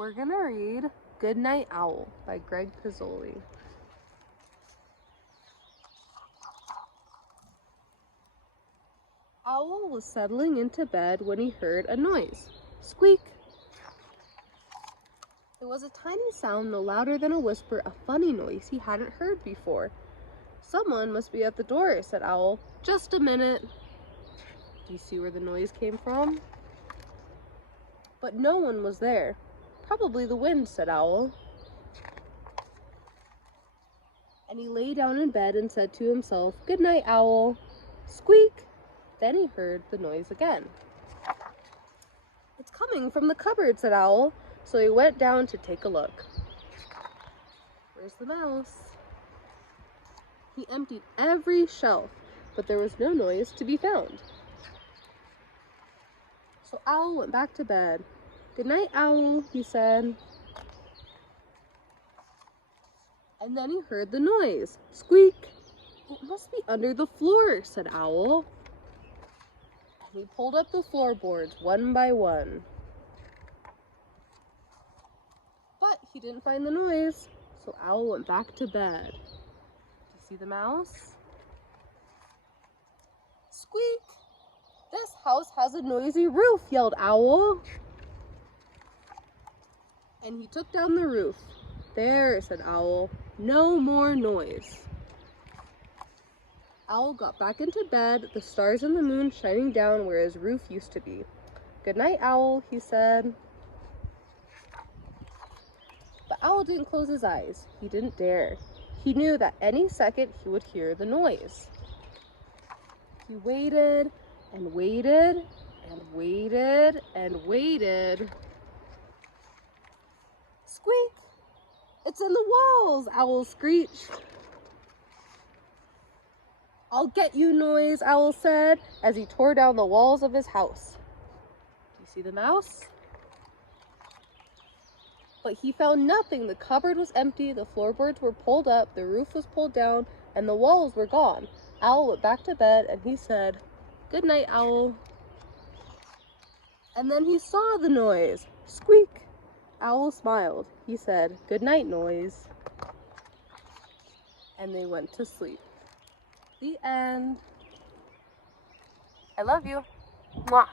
We're gonna read Good Night Owl by Greg Pizzoli. Owl was settling into bed when he heard a noise. Squeak! It was a tiny sound no louder than a whisper, a funny noise he hadn't heard before. Someone must be at the door, said Owl. Just a minute. Do you see where the noise came from? But no one was there. Probably the wind, said Owl. And he lay down in bed and said to himself, Good night, Owl. Squeak! Then he heard the noise again. It's coming from the cupboard, said Owl. So he went down to take a look. Where's the mouse? He emptied every shelf, but there was no noise to be found. So Owl went back to bed. Good night, Owl, he said. And then he heard the noise. Squeak! It must be under the floor, said Owl. And he pulled up the floorboards one by one. But he didn't find the noise, so Owl went back to bed. Do you see the mouse? Squeak! This house has a noisy roof, yelled Owl. And he took down the roof. There, said Owl, no more noise. Owl got back into bed, the stars and the moon shining down where his roof used to be. Good night, Owl, he said. But Owl didn't close his eyes. He didn't dare. He knew that any second he would hear the noise. He waited and waited and waited and waited. Squeak! It's in the walls, Owl screeched. I'll get you, noise, Owl said as he tore down the walls of his house. Do you see the mouse? But he found nothing. The cupboard was empty, the floorboards were pulled up, the roof was pulled down, and the walls were gone. Owl went back to bed and he said, Good night, Owl. And then he saw the noise. Squeak! Owl smiled. He said, Good night, noise. And they went to sleep. The end. I love you. Mwah.